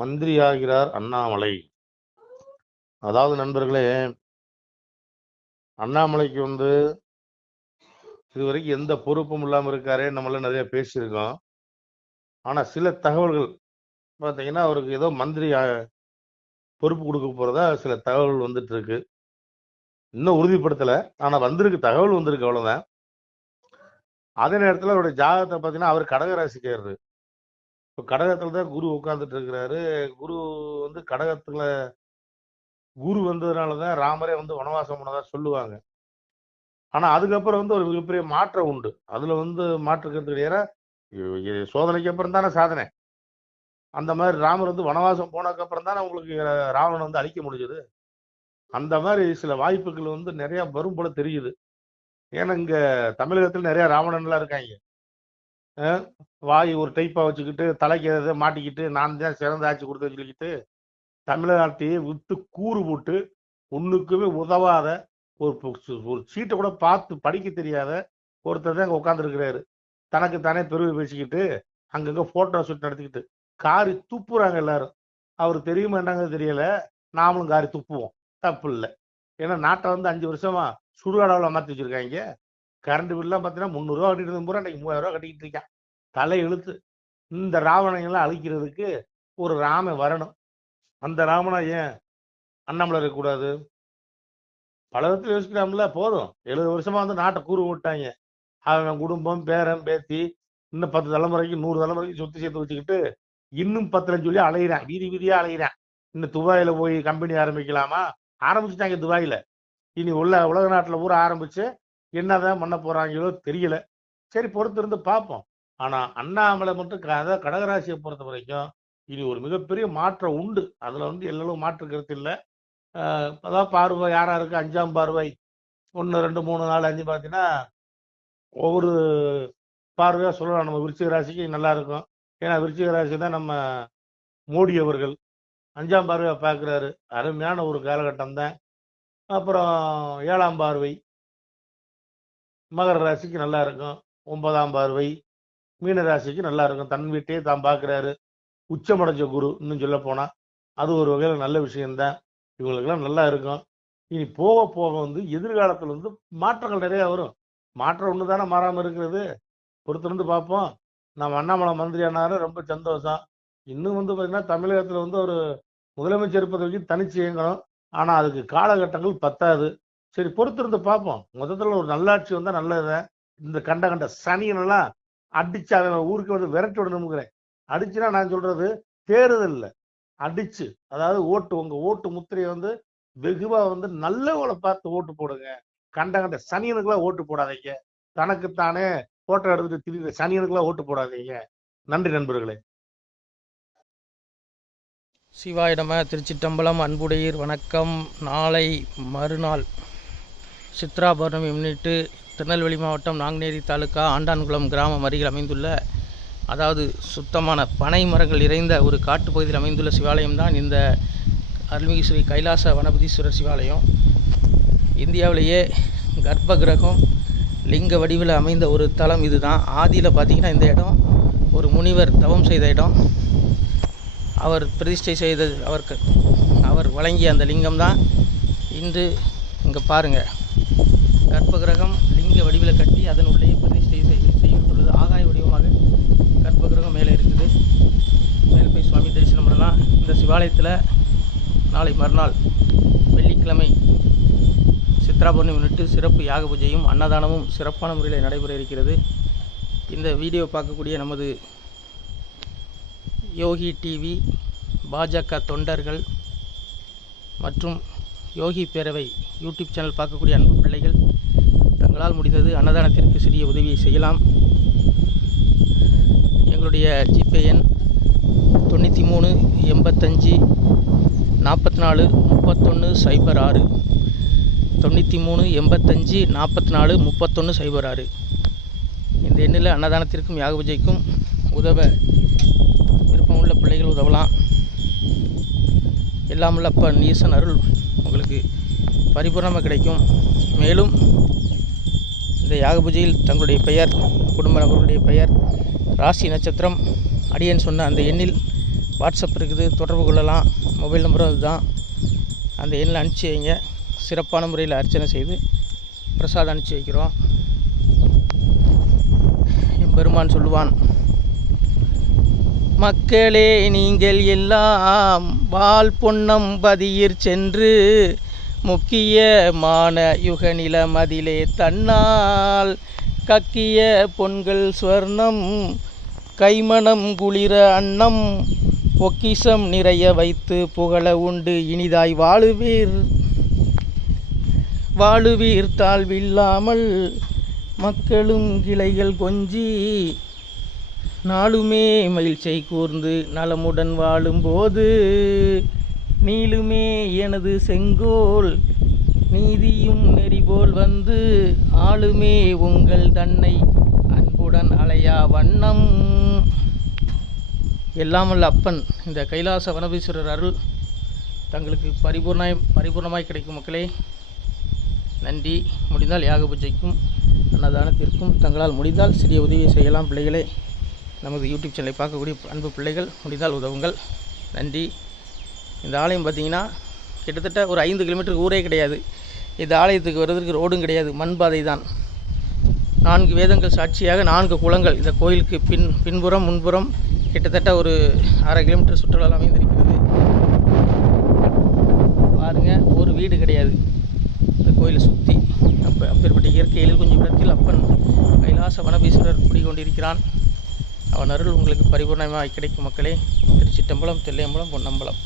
மந்திரியாகிறார் அண்ணாமலை. அதாவது நண்பர்களே, அண்ணாமலைக்கு இதுவரைக்கும் எந்த பொறுப்பும் இல்லாம இருக்காரே, நம்மள நிறைய பேசியிருக்கோம். ஆனா சில தகவல்கள் பாத்தீங்கன்னா, அவருக்கு ஏதோ மந்திரி பொறுப்பு கொடுக்க போறதா சில தகவல் வந்துட்டு இருக்கு. இன்னும் உறுதிப்படுத்தல, ஆனா தகவல் வந்திருக்கு, அவ்வளவுதான். அதே நேரத்துல அவருடைய ஜாதகத்தை பாத்தீங்கன்னா, அவர் கடகராசிக்காரரு. இப்ப கடகத்துல தான் குரு உட்கார்ந்துட்டு இருக்கிறாரு. குரு கடகத்துல குரு வந்ததுனாலதான் ராமரே வனவாசம் போனதா சொல்லுவாங்க. ஆனா அதுக்கப்புறம் ஒரு மிகப்பெரிய மாற்றம் உண்டு. அதுல மாற்று கருத்து கிடையாது. சோதனைக்கு அப்புறம் தானே சாதனை. அந்த மாதிரி ராமர் வனவாசம் போனதுக்கு அப்புறம் தானே உங்களுக்கு ராவணன் அழிக்க முடிஞ்சது. அந்த மாதிரி சில வாய்ப்புகள் நிறைய வரும் போல தெரியுது. ஏன்னா இங்க தமிழகத்தில் நிறைய ராவணன்லாம் இருக்காங்க. வாய் ஒரு டைப்பா வச்சுக்கிட்டு தலைக்கு எதை மாட்டிக்கிட்டு நான் தான் சிறந்த ஆட்சி கொடுத்து சொல்லிக்கிட்டு தமிழ்நாட்டையே விட்டு கூறு போட்டு ஒண்ணுக்குமே உதவாத ஒரு சீட்டை கூட பார்த்து படிக்க தெரியாத ஒருத்தர் தான் அங்க உட்கார்ந்து இருக்கிறாரு. தனக்கு தானே பெருமை பேசிக்கிட்டு அங்கங்க போட்டோ ஷூட் நடத்திக்கிட்டு காரி துப்புறாங்க எல்லாரும். அவரு தெரியுமா என்னங்க தெரியல, நாமளும் காரி துப்புவோம், தப்பு இல்லை. ஏன்னா நாட்டை 5 வருஷமா சுடுகாடாவில் மாற்றி வச்சிருக்காங்க. கரண்ட் பில்லாம் பார்த்தீங்கன்னா 300 ரூபா கட்டிட்டு இருந்த பூரா இன்னைக்கு 3000 ரூபா கட்டிக்கிட்டு இருக்கான். தலை எழுத்து. இந்த ராவணங்கள்லாம் அழிக்கிறதுக்கு ஒரு ராமன் வரணும். அந்த ராமனா ஏன் அண்ணாமலை இருக்கக்கூடாது? பல விதத்தில் யோசிக்கலாம்ல. போதும், 70 வருஷமா நாட்டை கூறு விட்டாங்க. அவன் குடும்பம், பேரன், பேத்தி, இன்னும் 10 தலைமுறைக்கு 100 தலைமுறைக்கு சொத்து சேர்த்து வச்சுக்கிட்டு இன்னும் 10 லட்சம் சொல்லி அலையிறான், வீதி வீதியா அலையிறான். இன்னும் துபாயில போய் கம்பெனி ஆரம்பிக்கலாமா? ஆரம்பிச்சுட்டாங்க துபாயில. இனி உலக நாட்டுல பூரா ஆரம்பிச்சு என்னதான் பண்ண போறாங்களோ தெரியல. சரி, பொறுத்து இருந்து பார்ப்போம். ஆனா அண்ணாமலை மட்டும் கடகராசியை பொறுத்த வரைக்கும் இனி ஒரு மிகப்பெரிய மாற்றம் உண்டு. அதுல எல்லாம் மாற்று கருத்து இல்லை. அதாவது பார்வை யாரா இருக்கு, 5ஆம் பார்வை 1 2 3 4 5 பார்த்தீங்கன்னா ஒவ்வொரு பார்வையா சொல்லலாம். நம்ம விருச்சிக ராசிக்கு நல்லா இருக்கும். ஏன்னா விருச்சிக ராசி தான் நம்ம மோடி அவர்கள் 5ஆம் பார்வையா பார்க்கிறாரு. அருமையான ஒரு காலகட்டம் தான். அப்புறம் 7ஆம் பார்வை மகர ராசிக்கு நல்லா இருக்கும். 9ஆம் பார்வை மீன ராசிக்கு நல்லா இருக்கும். தன் வீட்டையே தான் பார்க்கிறாரு. உச்சமடைஞ்ச குரு, இன்னும் சொல்ல போனா அது ஒரு வகையில் நல்ல விஷயம்தான். இவங்களுக்கெல்லாம் நல்லா இருக்கும். இனி போக போக எதிர்காலத்துல மாற்றங்கள் நிறைய வரும். மாற்றம் ஒன்று தானே மாறாமல் இருக்கிறது. பொறுத்திருந்து பார்ப்போம். நம்ம அண்ணாமலை மந்திரி ஆனாரு, ரொம்ப சந்தோஷம். இன்னும் பார்த்தீங்கன்னா தமிழகத்தில் ஒரு முதலமைச்சர் இருப்பதை வச்சு தனிச்சு இயங்கணும். ஆனா அதுக்கு காலகட்டங்கள் பத்தாது. சரி, பொறுத்திருந்து பார்ப்போம். மொத்தத்தில் ஒரு நல்லாட்சி வந்தா நல்லது. இந்த கண்ட சனியனெல்லாம் அடிச்சு அவன் ஊருக்கு விரட்டி விடணுங்கிறேன். அடிச்சுன்னா நான் சொல்றது தேர்தல் இல்லை, அடிச்சு. அதாவது உங்க ஓட்டு முத்திரையை வெகுவா நல்லவங்களை பார்த்து ஓட்டு போடுங்க. கண்ட சனியனுக்குலாம் ஓட்டு போடாதீங்க. தனக்குத்தானே போட்டோ எடுத்துட்டு திரிகிற சனியனுக்குலாம் ஓட்டு போடாதீங்க. நன்றி நண்பர்களே. சிவாயிடம திருச்சிட்டம்பலம். அன்புடையீர் வணக்கம். நாளை மறுநாள் சித்ரா பௌர்ணமி முன்னிட்டு திருநெல்வேலி மாவட்டம் நாங்குநேரி தாலுக்கா ஆண்டான்குளம் கிராமம் அருகில் அமைந்துள்ள, அதாவது சுத்தமான பனை மரங்கள் இறைந்த ஒரு காட்டுப்பகுதியில் அமைந்துள்ள சிவாலயம்தான் இந்த அருள்மிகு ஸ்ரீ கைலாச வனபதீஸ்வரர் சிவாலயம். இந்தியாவிலேயே கர்ப்ப கிரகம் லிங்க வடிவில் அமைந்த ஒரு தலம் இதுதான். ஆதியில் பார்த்திங்கன்னா இந்த இடம் ஒரு முனிவர் தவம் செய்த இடம். அவர் பிரதிஷ்டை செய்த அவர் வழங்கிய அந்த லிங்கம் தான் இன்று இங்கே பாருங்கள். கர்ப்ப கிரகம் லிங்க வடிவில் கட்டி அதன் உள்ளே பிரதிஷ்டை செய்யப்பட்டுள்ளது. ஆகாய வடிவமாக கர்ப்ப கிரகம் மேலே இருக்குது. மேலே போய் சுவாமி தரிசனம் பண்ணலாம். இந்த சிவாலயத்தில் நாளை மறுநாள் வெள்ளிக்கிழமை சித்ரா பௌர்ணமி முன்னிட்டு சிறப்பு யாக பூஜையும் அன்னதானமும் சிறப்பான முறையில் நடைபெற இருக்கிறது. இந்த வீடியோ பார்க்கக்கூடிய நமது யோகி டிவி பாஜக தொண்டர்கள் மற்றும் யோகி பேரவை யூடியூப் சேனல் பார்க்கக்கூடிய அன்பு பிள்ளைகள் தங்களால் முடிந்தது அன்னதானத்திற்கு சிறிய உதவியை செய்யலாம். எங்களுடைய ஜிபே எண் 93 85 44 31 06 93 85 44 31 06. இந்த எண்ணில் அன்னதானத்திற்கும் யாக பூஜைக்கும் உதவ விருப்பமுள்ள பிள்ளைகள் உதவலாம். எல்லாமுள்ள அப்பா ஈசன் அருள் உங்களுக்கு பரிபூர்ணமாக கிடைக்கும். மேலும் இந்த யாக பூஜையில் தங்களுடைய பெயர், குடும்ப நபர்களுடைய பெயர், ராசி, நட்சத்திரம், அடியேன் சொன்ன அந்த எண்ணில் வாட்ஸ்அப் இருக்குது, தொடர்பு கொள்ளலாம். மொபைல் நம்பரும் அதுதான். அந்த எண்ணில் அனுப்பிச்சி வைங்க. சிறப்பான முறையில் அர்ச்சனை செய்து பிரசாதம் அனுப்பிச்சி வைக்கிறோம். எம்பெருமான் சொல்லுவான், மக்களே நீங்கள் எல்லாம் வால் பொன்னம்பதியிற் சென்று முக்கியமான யுக நிலமதிலே தன்னால் கக்கிய பொன்கள் ஸ்வர்ணம் கைமணம் குளிர அன்னம் பொக்கிஷம் நிறைய வைத்து புகழ உண்டு இனிதாய் வாழுவீர் தாழ்வில்லாமல் மக்களும் கிளைகள் கொஞ்சி நாளுமே மகிழ்ச்சியை கூர்ந்து நலமுடன் வாழும்போது நீளுமே எனது செங்கோல் நீதியும் நெறிபோல் வந்து ஆளுமே உங்கள் தன்னை அன்புடன் அலையா வண்ணம். எல்லாமல்ல அப்பன் இந்த கைலாச வனபீஸ்வரர் அருள் தங்களுக்கு பரிபூர்ணமாய் கிடைக்கும் மக்களே. நன்றி. முடிந்தால் யாக பூஜைக்கும் அன்னதானத்திற்கும் தங்களால் முடிந்தால் சிறிய உதவியை செய்யலாம். பிள்ளைகளே, நமது யூடியூப் சேனலை பார்க்கக்கூடிய அன்பு பிள்ளைகள் முடிந்தால் உதவுங்கள். நன்றி. இந்த ஆலயம் பார்த்திங்கன்னா கிட்டத்தட்ட ஒரு 5 கிலோமீட்டருக்கு ஊரே கிடையாது. இந்த ஆலயத்துக்கு வருவதற்கு ரோடும் கிடையாது, மண் பாதை தான். 4 வேதங்கள் சாட்சியாக 4 குளங்கள் இந்த கோயிலுக்கு பின்புறம் முன்புறம் கிட்டத்தட்ட ஒரு 1/2 கிலோமீட்டர் சுற்றுலா அமைந்திருக்கிறது. பாருங்கள், ஒரு வீடு கிடையாது இந்த கோயிலை சுற்றி. அப்பேற்பட்ட இயற்கையில் கொஞ்சம் இடத்தில் அப்பன் கைலாச வனபீஸ்வரர் குடிகொண்டிருக்கிறான். அவன் அருள் உங்களுக்கு பரிபூர்ணமாக கிடைக்கும் மக்களே. திருச்சிட்டம்பலம், தில்லையம்பலம், பொன்னம்பலம்.